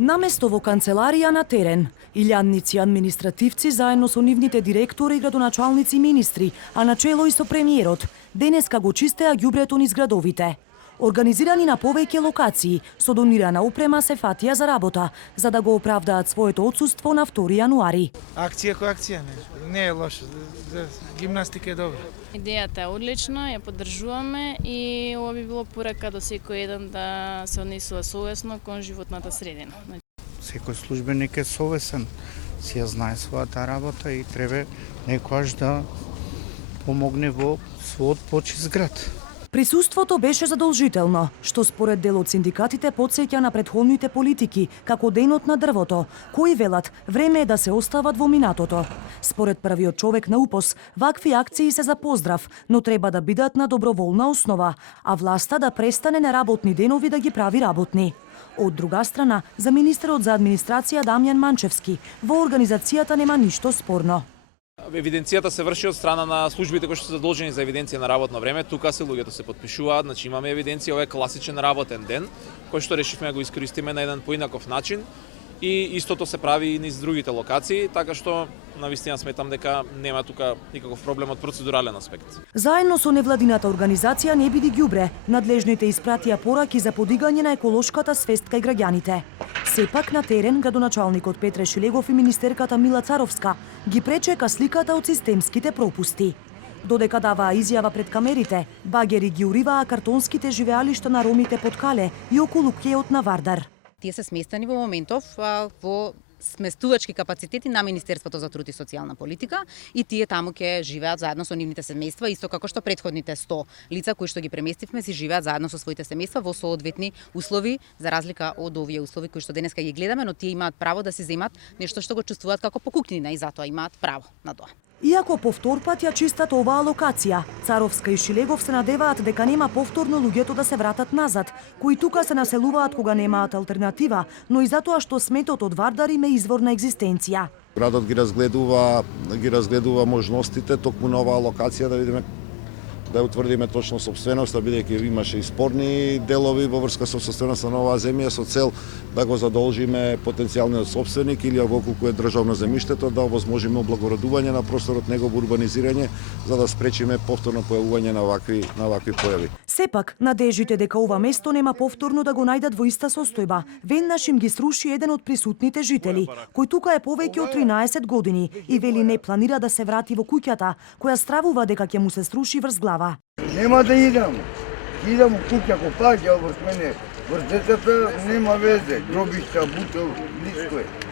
Наместо во канцеларија на терен, илјадници административци заедно со нивните директори, градоначалници и министри, а начело и со премиерот, денеска го чистеа ѓубрето низ градовите. Организирани на повеќе локации, со донирана опрема се фатија за работа, за да го оправдаат своето отсуство на 2 јануари. Акција која акција не е лошо, гимнастика е добра. Идејата е одлична, ја поддржуваме и ова би било порека до секој еден да се однесува совесно кон животната средина. Секој службеник е совесен, си ја знае својата работа и треба некојаш да помогне во својот почист град. Присуството беше задолжително, што според дел од синдикатите потсеќа на претходните политики, како денот на дрвото, кои велат време е да се остават во минатото. Според првиот човек на УПОС, вакви акции се за поздрав, но треба да бидат на доброволна основа, а власта да престане на работни денови да ги прави работни. Од друга страна, за министерот за администрација Дамјан Манчевски, во организацијата нема ништо спорно. Евиденцијата се врши од страна на службите кои што се задолжени за евиденција на работно време. Тука се луѓето се потпишуваат, значи имаме евиденција, ова е класичен работен ден, кој што решивме да го искористиме на еден поинаков начин и истото се прави и низ другите локации, така што навистина сметам дека нема тука никаков проблем од процедурален аспект. Заедно со невладината организација Не биди ѓубре, надлежните испратија пораки за подигање на еколошката свест кај граѓаните. Сепак на терен градоначалникот Петре Шилегов и министерката Мила Царовска ги пречека сликата од системските пропусти. Додека даваа изјава пред камерите, багери ги уриваа картонските живеалишта на ромите под Кале и околу кеот на Вардар. Тие се сместени во моментов во сместувачки капацитети на Министерството за труд и социјална политика и тие таму ќе живеат заедно со нивните семејства, исто како што претходните 100 лица кои што ги преместивме си живеат заедно со своите семејства во соодветни услови, за разлика од овие услови кои што денеска ги гледаме, но тие имаат право да се земат нешто што го чувствуваат како покукнина и затоа имаат право на тоа. Иако повтор пат ја чистат оваа локација, Царовска и Шилегов се надеваат дека нема повторно луѓето да се вратат назад, кои тука се населуваат кога немаат алтернатива, но и затоа што сметот од Вардар им е извор на екзистенција. Градот ги разгледува можностите токму на оваа локација да видиме да утврдиме точно собственоста, бидејќи имаше и спорни делови во врска со собственоста на оваа земја со цел да го задолжиме потенцијалниот собственик или околку е државно земјиштето да овозможиме облагородување на просторот, негово урбанизирање за да спречиме повторно појавување на вакви појави. Сепак, надежите дека ова место нема повторно да го најдат во иста состојба, веднаш им ги сруши еден од присутните жители, кој тука е повеќе од 13 години и вели не планира да се врати во куќата, која стравува дека ќе му се сруши врз глава. Нема да идам. Идам у куќа, ако паѓа врз мене, врз децата нема везе, гробишта, бутел, ништо е.